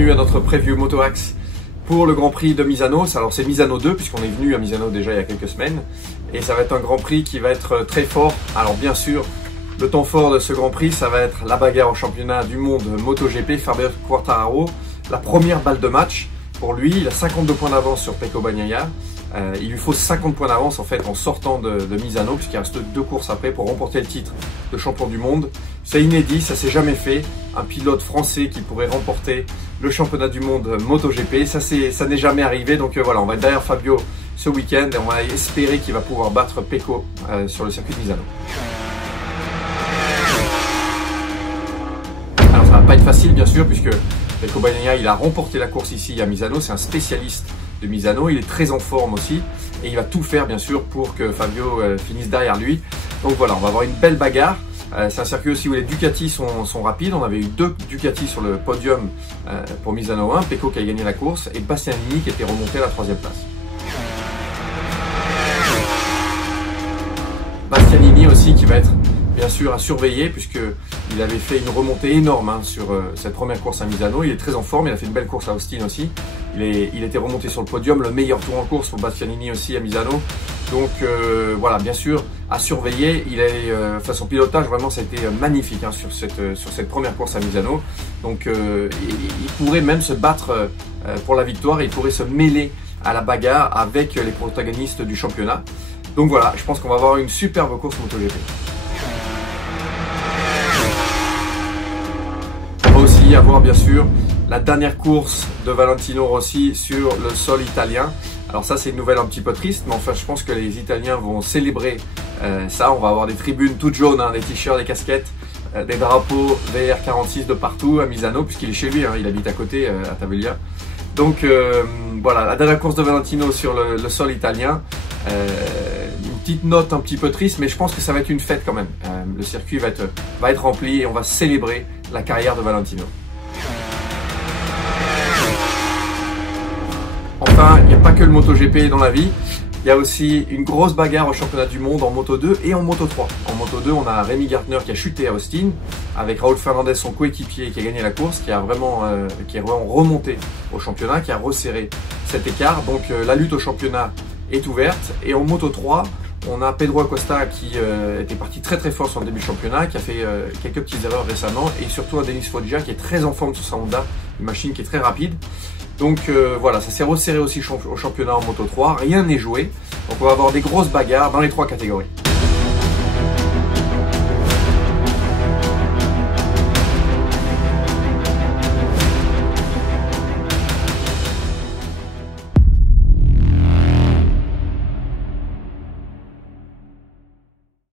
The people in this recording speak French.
bienvenue à notre preview Moto-Axe pour le Grand Prix de Misano. Alors c'est Misano 2 puisqu'on est venu à Misano déjà il y a quelques semaines et ça va être un Grand Prix qui va être très fort. Alors bien sûr, le temps fort de ce Grand Prix, ça va être la bagarre au championnat du monde MotoGP. Fabio Quartararo, la première balle de match pour lui, il a 52 points d'avance sur Pecco Bagnaia. Il lui faut 50 points d'avance en fait en sortant de Misano puisqu'il reste 2 courses après pour remporter le titre de champion du monde. C'est inédit, ça s'est jamais fait. Un pilote français qui pourrait remporter le championnat du monde MotoGP, ça n'est jamais arrivé. Donc voilà, on va être derrière Fabio ce week-end et on va espérer qu'il va pouvoir battre Pecco sur le circuit de Misano. Alors ça va pas être facile bien sûr puisque Pecco Bagnaia il a remporté la course ici à Misano, c'est un spécialiste de Misano, il est très en forme aussi et il va tout faire bien sûr pour que Fabio finisse derrière lui. Donc voilà, on va avoir une belle bagarre. C'est un circuit aussi où les Ducati sont rapides. On avait eu 2 Ducati sur le podium pour Misano 1, Pecco qui a gagné la course et Bastianini qui était remonté à la 3e place. Bastianini aussi qui va être bien sûr à surveiller puisqu'il avait fait une remontée énorme sur cette première course à Misano. Il est très en forme, il a fait une belle course à Austin aussi. Il était remonté sur le podium, le meilleur tour en course pour Bastianini aussi à Misano. Donc voilà, bien sûr, à surveiller. Son pilotage, vraiment, ça a été magnifique sur cette première course à Misano. Donc il pourrait même se battre pour la victoire, il pourrait se mêler à la bagarre avec les protagonistes du championnat. Donc voilà, je pense qu'on va avoir une superbe course MotoGP. On va aussi avoir bien sûr la dernière course de Valentino Rossi sur le sol italien. Alors ça c'est une nouvelle un petit peu triste, mais enfin je pense que les Italiens vont célébrer ça. On va avoir des tribunes toutes jaunes, des t-shirts, des casquettes, des drapeaux VR46 de partout à Misano, puisqu'il est chez lui, il habite à côté à Taveglia. Donc voilà, la dernière course de Valentino sur le sol italien. Une petite note un petit peu triste, mais je pense que ça va être une fête quand même. Le circuit va être rempli et on va célébrer la carrière de Valentino. Enfin, il n'y a pas que le MotoGP dans la vie, il y a aussi une grosse bagarre au championnat du monde en Moto 2 et en Moto 3. En Moto 2, on a Rémi Gärtner qui a chuté à Austin, avec Raúl Fernandez, son coéquipier, qui a gagné la course, qui est vraiment remonté au championnat, qui a resserré cet écart. Donc la lutte au championnat est ouverte. Et en Moto 3, on a Pedro Acosta qui était parti très très fort sur le début du championnat, qui a fait quelques petites erreurs récemment, et surtout un Denis Foggia qui est très en forme sur sa Honda, une machine qui est très rapide. Donc voilà, ça s'est resserré aussi au championnat en Moto 3, rien n'est joué. Donc on va avoir des grosses bagarres dans les 3 catégories.